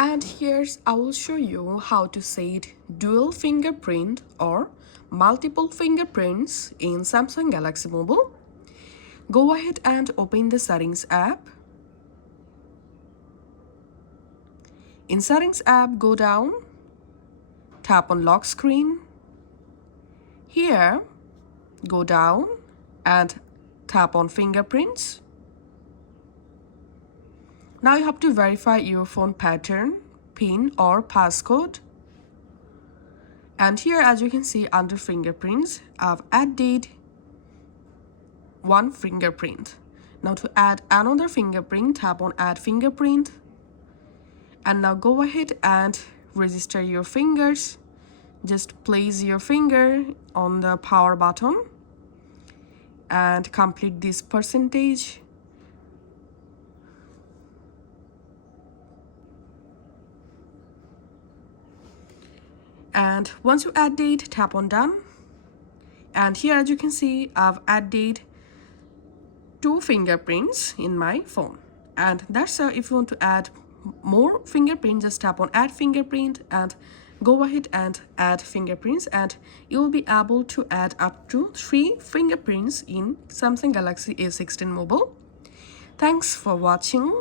And here's I will show you how to set dual fingerprint or multiple fingerprints in Samsung Galaxy Mobile. Go ahead and open the Settings app. In Settings app, go down, tap on Lock Screen. Here, go down and tap on Fingerprints. Now you have to verify your phone pattern, PIN or passcode. And here, as you can see under fingerprints, I've added one fingerprint. Now to add another fingerprint, tap on Add Fingerprint. And now go ahead and register your fingers. Just place your finger on the power button and complete this percentage. And once you add date, tap on Done. And here, as you can see, I've added 2 fingerprints in my phone. And that's if you want to add more fingerprints, just tap on Add Fingerprint and go ahead and add fingerprints, and you will be able to add up to 3 fingerprints in Samsung Galaxy A16 Mobile. Thanks for watching.